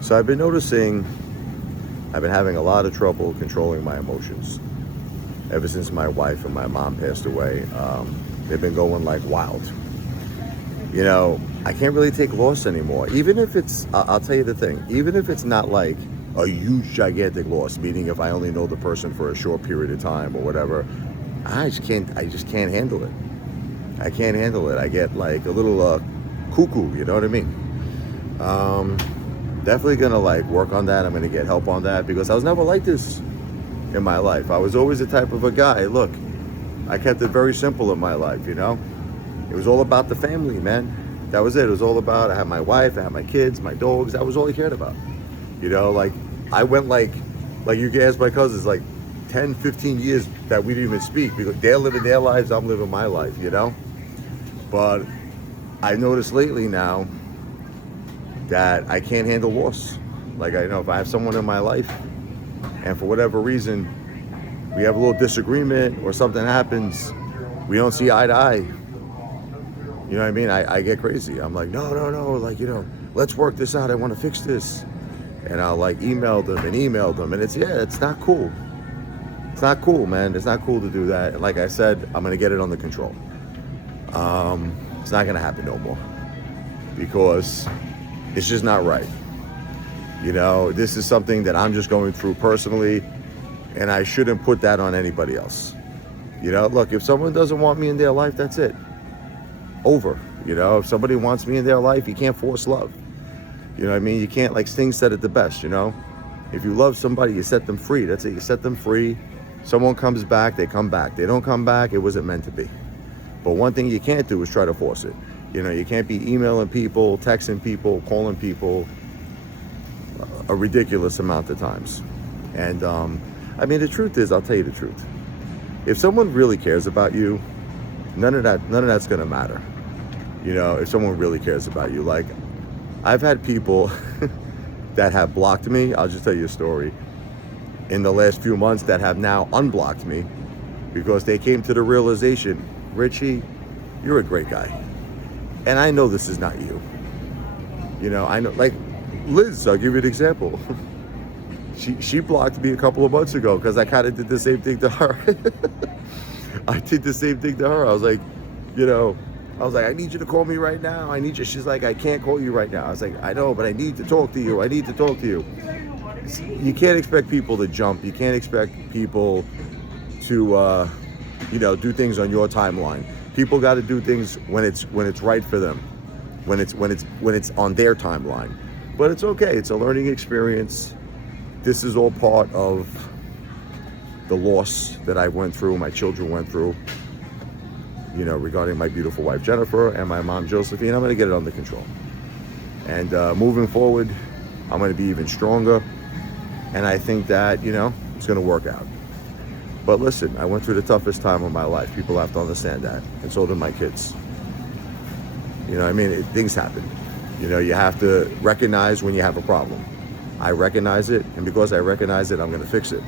So I've been noticing I've been having a lot of trouble controlling my emotions ever since my wife and my mom passed away. They've been going like wild. You know, I can't really take loss anymore. Even if it's, I'll tell you the thing, even if it's not like a huge, gigantic loss, meaning if I only know the person for a short period of time or whatever, I just can't handle it. I can't handle it. I get like a little cuckoo, you know what I mean? Definitely gonna like work on that. I'm gonna get help on that because I was never like this in my life. I was always the type of a guy, look, I kept it very simple in my life, you know? It was all about the family, man. That was it. It was all about, I had my wife, I had my kids, my dogs. That was all I cared about. You know, like I went like you can ask my cousins, like 10, 15 years that we didn't even speak because they're living their lives, I'm living my life, you know? But I noticed lately now that I can't handle loss. Like I know if I have someone in my life and for whatever reason, we have a little disagreement or something happens, we don't see eye to eye. You know what I mean? I get crazy. I'm like, no, like, you know, let's work this out. I want to fix this. And I'll like email them. And it's not cool. It's not cool, man. It's not cool to do that. And like I said, I'm going to get it under control. It's not going to happen no more because it's just not right. You know, this is something that I'm just going through personally, and I shouldn't put that on anybody else. You know, look, if someone doesn't want me in their life, that's it. Over. You know, if somebody wants me in their life, you can't force love. You know what I mean? You can't, like Sting said it the best, you know? If you love somebody, you set them free. That's it. You set them free. Someone comes back, they come back. They don't come back, it wasn't meant to be. But one thing you can't do is try to force it. You know, you can't be emailing people, texting people, calling people a ridiculous amount of times. And I mean, the truth is, I'll tell you the truth. If someone really cares about you, none of that's gonna matter. You know, if someone really cares about you, like I've had people that have blocked me. I'll just tell you a story. In the last few months, that have now unblocked me because they came to the realization, Richie, you're a great guy, and I know this is not you. You know, I know, like Liz. I'll give you an example. She blocked me a couple of months ago because I kind of did the same thing to her. I did the same thing to her. I was like, you know, I need you to call me right now. I need you. She's like, I can't call you right now. I was like, I know, but I need to talk to you. You can't expect people to jump. You can't expect people to, you know, do things on your timeline. People got to do things when it's right for them, when it's on their timeline. But it's okay. It's a learning experience. This is all part of the loss that I went through, my children went through, you know, regarding my beautiful wife, Jennifer, and my mom, Josephine. I'm going to get it under control. And moving forward, I'm going to be even stronger. And I think that, you know, it's going to work out. But listen, I went through the toughest time of my life. People have to understand that. And so did my kids. You know what I mean? Things happen. You know, you have to recognize when you have a problem. I recognize it. And because I recognize it, I'm going to fix it.